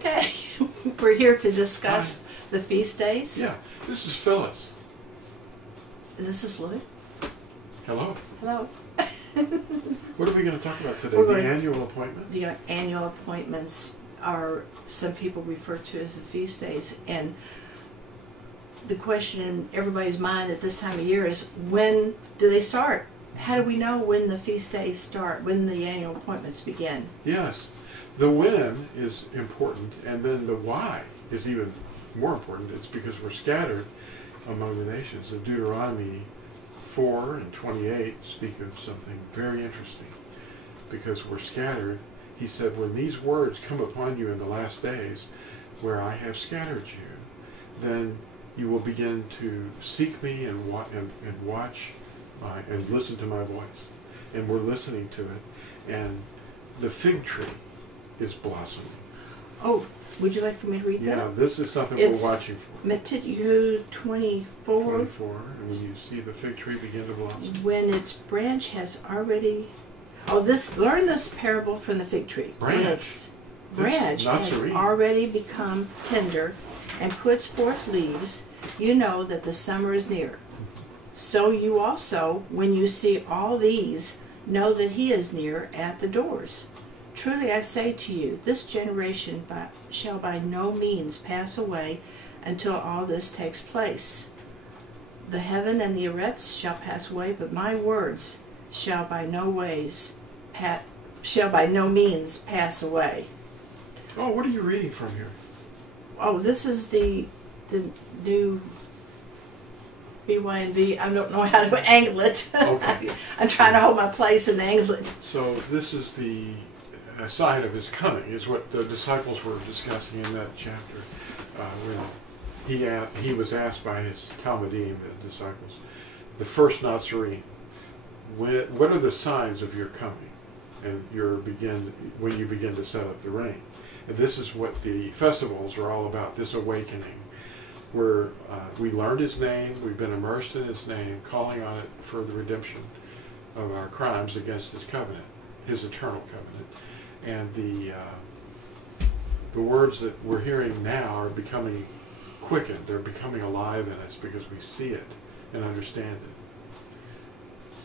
Okay. We're here to discuss the feast days. Yeah, this is Phyllis. This is Lew. Hello. Hello. What are we going to talk about today? The annual appointments? The annual appointments are, some people refer to as the feast days. And the question in everybody's mind at this time of year is, when do they start? How do we know when the feast days start, when the annual appointments begin? Yes. The when is important, and then the why is even more important. It's because we're scattered among the nations. In Deuteronomy 4 and 28 speak of something very interesting. Because we're scattered, he said, when these words come upon you in the last days, where I have scattered you, then you will begin to seek me and watch and listen to my voice. And we're listening to it. And the fig tree is blossoming. Oh, would you like for me to read that? Yeah, this is something we're watching for. Matthew 24. 24, and when you see the fig tree begin to blossom. When its branch has already... learn this parable from the fig tree. When its branch has already become tender and puts forth leaves, you know that the summer is near. So you also, when you see all these, know that he is near at the doors. Truly I say to you, this generation shall by no means pass away until all this takes place. The heaven and the earth shall pass away, but my words shall by no means pass away. Oh, what are you reading from here? Oh, this is the new BYNV. I don't know how to angle it. Okay. I'm trying to hold my place and angle it. So this is the sign of his coming, is what the disciples were discussing in that chapter. When he was asked by his Talmudim, the disciples, the first Nazarene, what are the signs of your coming and when you begin to set up the reign? And this is what the festivals are all about, this awakening, where we learned his name, we've been immersed in his name, calling on it for the redemption of our crimes against his covenant, his eternal covenant. And the words that we're hearing now are becoming quickened. They're becoming alive in us because we see it and understand it.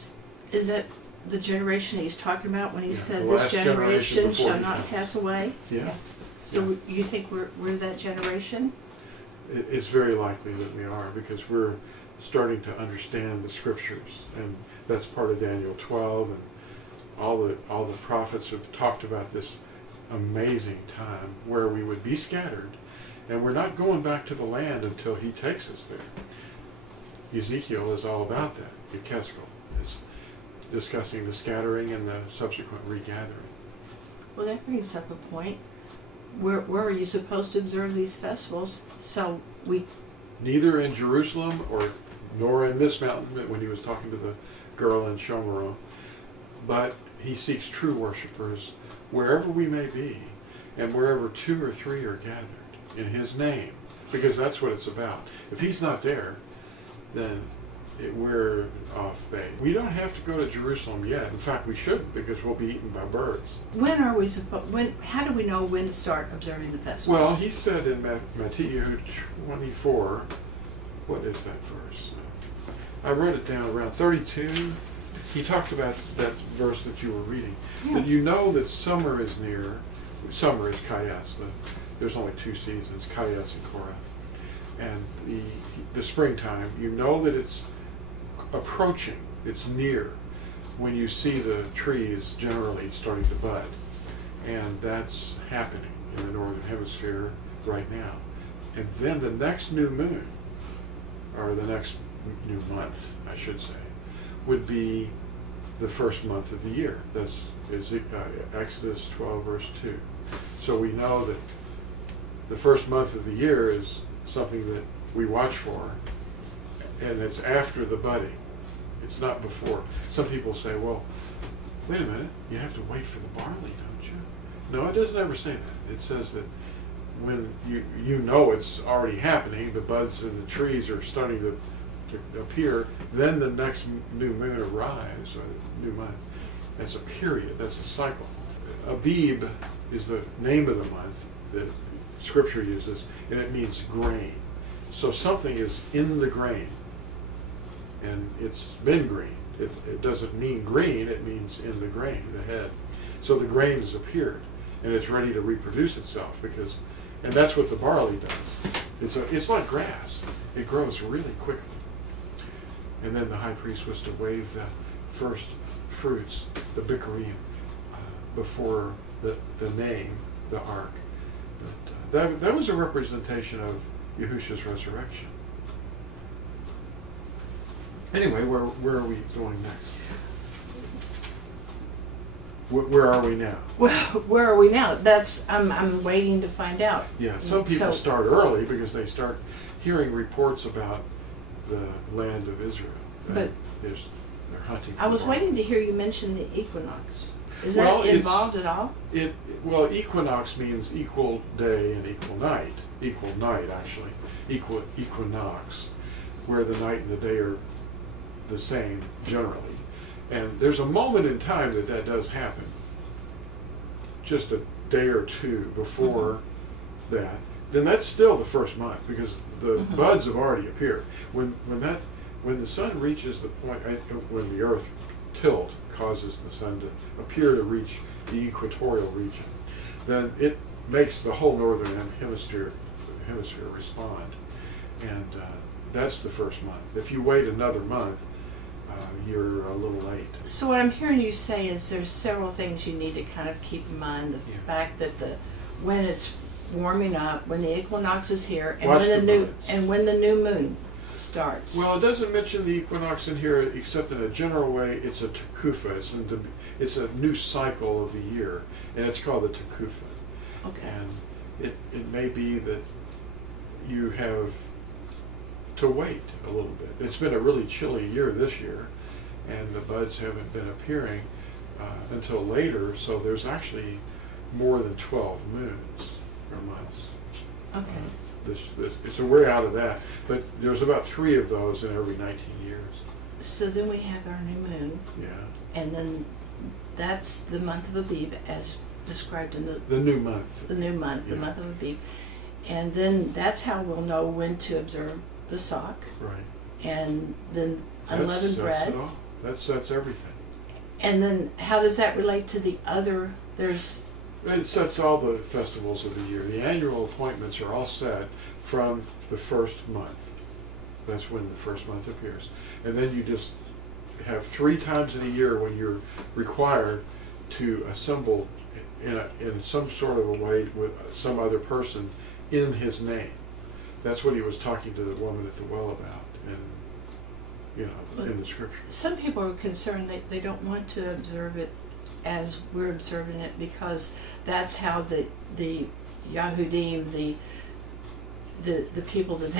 Is that the generation he's talking about when he said this generation shall not pass away? Yeah. So you think we're that generation? It's very likely that we are, because we're starting to understand the scriptures, and that's part of Daniel 12, and all the prophets have talked about this amazing time where we would be scattered, and we're not going back to the land until he takes us there. Ezekiel is all about that. Yechezkel is discussing the scattering and the subsequent regathering. Well, that brings up a point. Where are you supposed to observe these festivals? So neither in Jerusalem nor in this mountain, when he was talking to the girl in Shomeron, but he seeks true worshipers wherever we may be, and wherever 2 or 3 are gathered in his name, because that's what it's about. If he's not there, then we're off base. We don't have to go to Jerusalem yet. In fact, we shouldn't, because we'll be eaten by birds. When are we how do we know when to start observing the festivals? Well, he said in Matthew 24, what is that verse? I wrote it down around 32. He talked about that verse that you were reading. Yes. That you know that summer is near. Summer is Kayas. There's only 2 seasons, Kayas and Korah. And the springtime, you know that it's approaching, it's near, when you see the trees generally starting to bud. And that's happening in the northern hemisphere right now. And then the next new moon, or the next new month, I should say, would be the first month of the year. That's Exodus 12, verse 2. So we know that the first month of the year is something that we watch for, and it's after the budding. It's not before. Some people say, well, wait a minute, you have to wait for the barley, don't you? No, it doesn't ever say that. It says that when you know it's already happening, the buds in the trees are starting to appear, then the next new moon arrives, or new month. That's a period, that's a cycle. Abib is the name of the month that Scripture uses, and it means grain. So something is in the grain, and it's been green. It doesn't mean green, it means in the grain, the head. So the grain has appeared, and it's ready to reproduce itself, and that's what the barley does. It's like grass. It grows really quickly. And then the high priest was to wave the first fruits, the bikurim, before the name, the ark. But that was a representation of Yahusha's resurrection. Anyway, where are we going next? Where are we now? Well, where are we now? I'm waiting to find out. Yeah, some people start early because they start hearing reports about the land of Israel. But they're hunting. I was waiting to hear you mention the equinox. Is that involved at all? Well, equinox means equal day and equal night. Equal night, actually. Equinox, where the night and the day are the same generally. And there's a moment in time that does happen. Just a day or two before that. Then that's still the first month because the buds have already appeared. When the sun reaches the point, when the earth tilt causes the sun to appear to reach the equatorial region, then it makes the whole northern hemisphere respond. And that's the first month. If you wait another month, you're a little late. So what I'm hearing you say is there's several things you need to kind of keep in mind. The fact that when it's warming up, when the equinox is here, and when the new moon starts. Well, it doesn't mention the equinox in here, except in a general way. It's a tekufa. It's a new cycle of the year, and it's called the tekufa. Okay. And it may be that you have to wait a little bit. It's been a really chilly year this year, and the buds haven't been appearing until later, so there's actually more than 12 moons or months. Okay. So we're out of that, but there's about 3 of those in every 19 years. So then we have our new moon. Yeah. And then that's the month of Abib, as described in the new month. The new month, yeah. The month of Abib. And then that's how we'll know when to observe the sock. Right. And then unleavened bread. That's it all. That's everything. And then how does that relate to the other? It sets all the festivals of the year. The annual appointments are all set from the first month. That's when the first month appears. And then you just have 3 times in a year when you're required to assemble in some sort of a way with some other person in his name. That's what he was talking to the woman at the well about, in the scripture. Some people are concerned that they don't want to observe it as we're observing it because that's how the Yahudim, the people that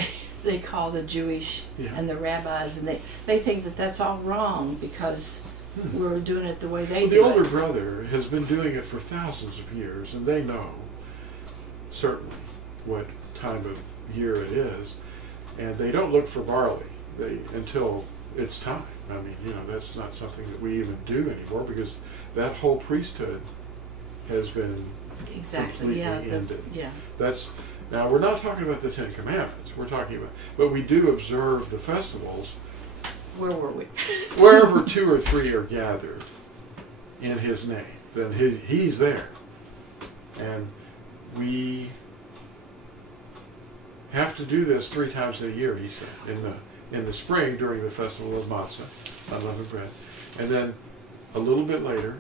they call the Jewish and the rabbis, and they think that that's all wrong because we're doing it the way they do it. The older brother has been doing it for thousands of years, and they know certainly what time of year it is, and they don't look for barley until it's time. I mean, that's not something that we even do anymore because that whole priesthood has been completely ended. Now we're not talking about the 10 Commandments. We're talking about, but we do observe the festivals. Where were we? Wherever 2 or 3 are gathered in His name, then He's there, and we have to do this 3 times a year. He said in the spring during the festival of matzah, unleavened bread, and then a little bit later,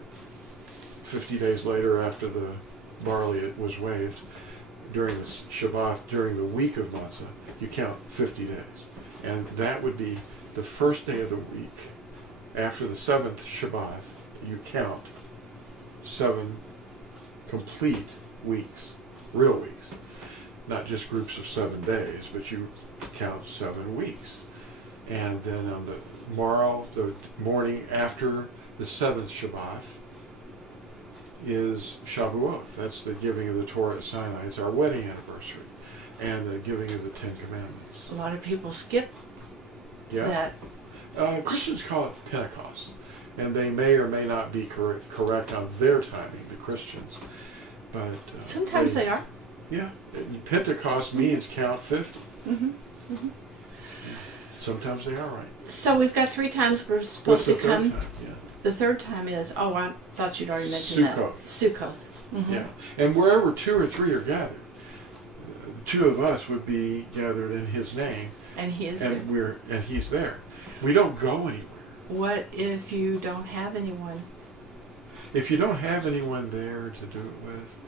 50 days later after the barley was waved, during the Shabbat, during the week of matzah, you count 50 days, and that would be the first day of the week. After the 7th Shabbat, you count 7 complete weeks, real weeks, not just groups of 7 days, but you count 7 weeks. And then on the morrow, the morning after the 7th Shabbat, is Shavuot. That's the giving of the Torah at Sinai. It's our wedding anniversary, and the giving of the 10 Commandments. A lot of people skip that. Christians call it Pentecost, and they may or may not be correct on their timing, the Christians. But sometimes they are. Yeah. Pentecost means count 50. Mm-hmm. Mm-hmm. Sometimes they are right. So we've got 3 times we're supposed to come. Time? Yeah. The third time is, I thought you'd already mentioned that. Sukkoth. Mm-hmm. Yeah. And wherever 2 or 3 are gathered, the 2 of us would be gathered in his name. And he is there. And he's there. We don't go anywhere. What if you don't have anyone? If you don't have anyone there to do it with,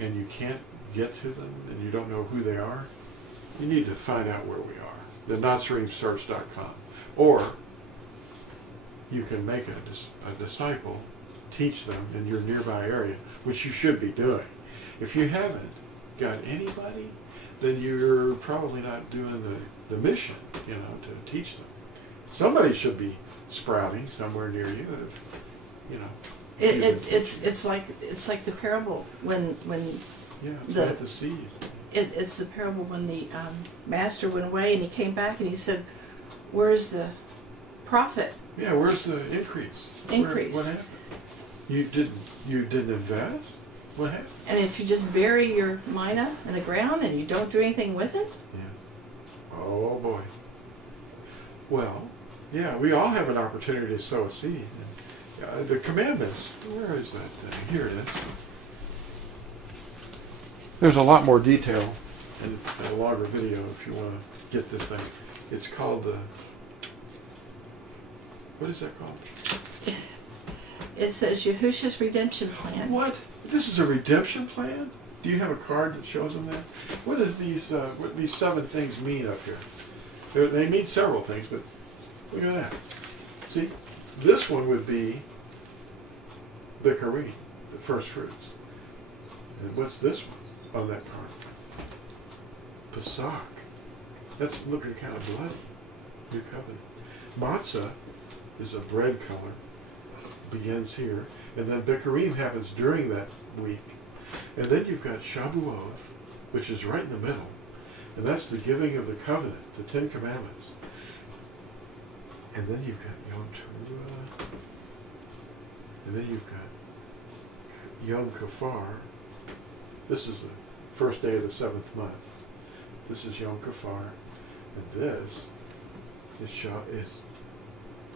and you can't get to them, and you don't know who they are, you need to find out where we are. The Nazarene.search.com. Or you can make a disciple, teach them in your nearby area, which you should be doing. If you haven't got anybody, then you're probably not doing the mission, to teach them. Somebody should be sprouting somewhere near you, It's like the parable when plant the seed. It's the parable when the master went away and he came back and he said, "Where's the profit?" Yeah, where's the increase? What happened? You didn't invest? What happened? And if you just bury your mina in the ground and you don't do anything with it? Yeah. Oh boy. Well, yeah, we all have an opportunity to sow a seed. The commandments, where is that thing? Here it is. There's a lot more detail in a longer video if you want to get this thing. It's called what is that called? It says Yahusha's redemption plan. What? This is a redemption plan? Do you have a card that shows them that? What does what these 7 things mean up here? They mean several things, but look at that. See, this one would be Bikurim, the first fruits. And what's this one on that card? Pesach. That's looking kind of bloody. New covenant. Matzah is a bread color. Begins here. And then Bikurim happens during that week. And then you've got Shavuot, which is right in the middle. And that's the giving of the covenant, the 10 Commandments. And then you've got Yom Teruah. And then you've got Yom Kippur. This is the first day of the 7th month. This is Yom Kippur. And this is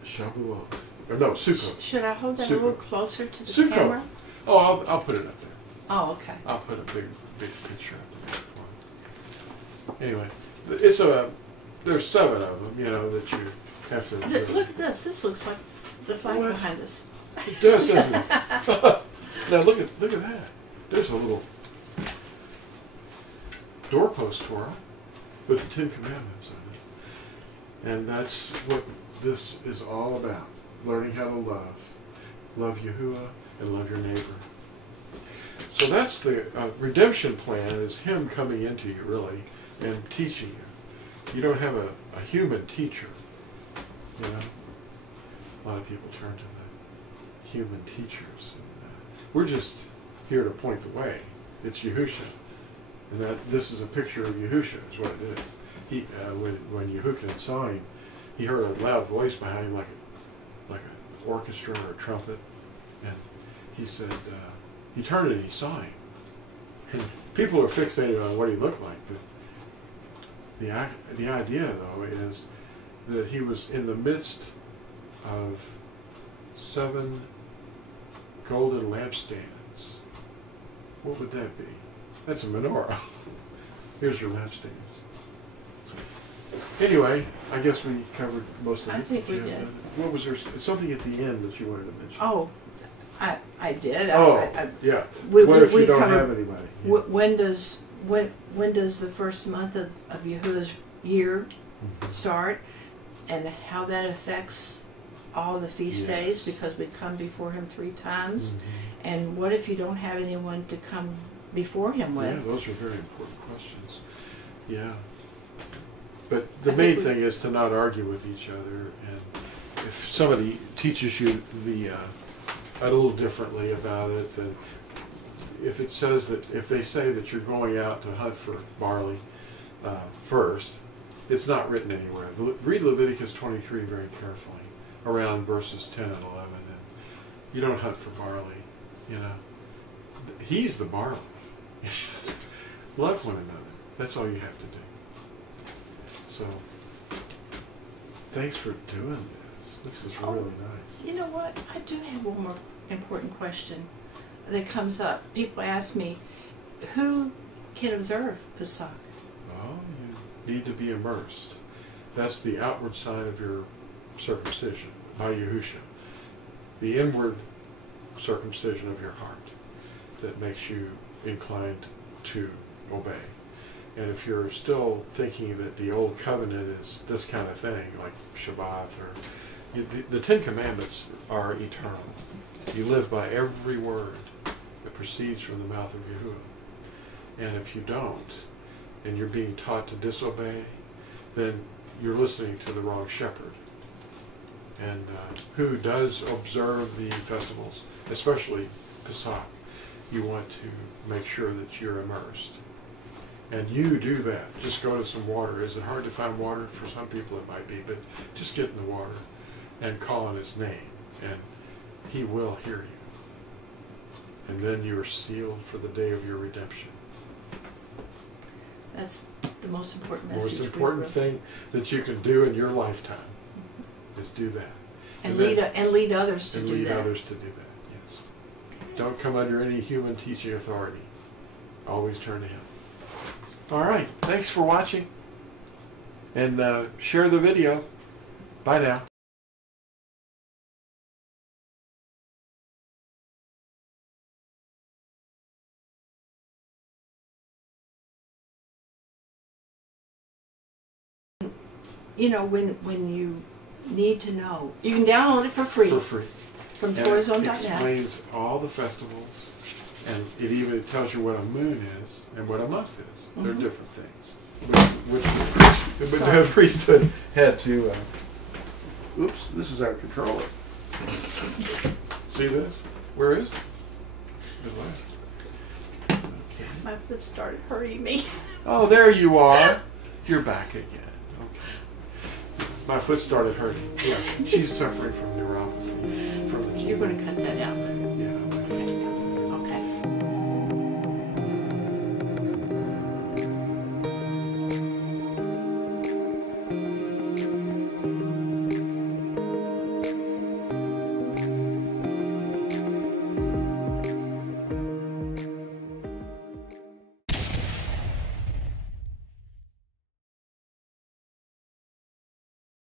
Shavuot. Or no, Sukkot. Should I hold that a little closer to the Sukkot. camera? Oh, I'll put it up there. Oh, okay. I'll put a big picture up there for you. Anyway, there's 7 of them, that you have to do. Look at this. This looks like the flag behind us. It does, doesn't it? Now look at that. There's a little doorpost Torah with the 10 Commandments on it. And that's what this is all about. Learning how to love. Love Yahuah and love your neighbor. So that's the redemption plan, is him coming into you, really, and teaching you. You don't have a human teacher. A lot of people turn to the human teachers. We're just here to point the way. It's Yahusha. And this is a picture of Yahusha, is what it is. When Yahuah saw him, he heard a loud voice behind him, like an orchestra or a trumpet, and he said, he turned and he saw him. And people are fixated on what he looked like, but the idea, though, is that he was in the midst of 7 golden lampstands. What would that be? That's a menorah. Here's your lampstands. Anyway, I guess we covered most of it. I think we did. What was there? Something at the end that you wanted to mention? Oh, I did. Yeah. What if you don't have anybody? Yeah. When does the first month of Yahuah's year start, and how that affects all the feast days, because we come before him 3 times, and what if you don't have anyone to come before him with? Yeah, those are very important questions. Yeah. But the main thing is to not argue with each other, and if somebody teaches you a little differently about it, then if it says that, if they say that you're going out to hunt for barley first, it's not written anywhere. Read Leviticus 23 very carefully, around verses 10 and 11, and you don't hunt for barley, He's the barley. Love one another. That's all you have to do. So, thanks for doing this. This is really nice. You know what? I do have one more important question that comes up. People ask me, who can observe Pesach? Oh, you need to be immersed. That's the outward sign of your circumcision by Yahusha. The inward circumcision of your heart that makes you inclined to obey. And if you're still thinking that the old covenant is this kind of thing, like Shabbat, or the Ten Commandments are eternal. You live by every word that proceeds from the mouth of Yahuah. And if you don't, and you're being taught to disobey, then you're listening to the wrong shepherd. And who does observe the festivals, especially Pesach, you want to make sure that you're immersed. And you do that. Just go to some water. Is it hard to find water? For some people it might be, but just get in the water and call on his name, and he will hear you. And then you are sealed for the day of your redemption. That's the most important message. Most important thing that you can do in your lifetime is do that. And lead others to do that. And lead others to do that, yes. Don't come under any human teaching authority. Always turn to him. All right. Thanks for watching. And share the video. Bye now. You know, when you need to know, you can download it for free. For free. From TorahZone.net. It explains all the festivals, and it even tells you what a moon is and what a month is. Mm-hmm. They're different things. But the priesthood had to. Oops, this is our controller. See this? Where is it? Okay. My foot started hurting me. Oh, there you are. You're back again. Okay. My foot started hurting. Yeah, she's suffering from neuropathy. You're going to cut that out.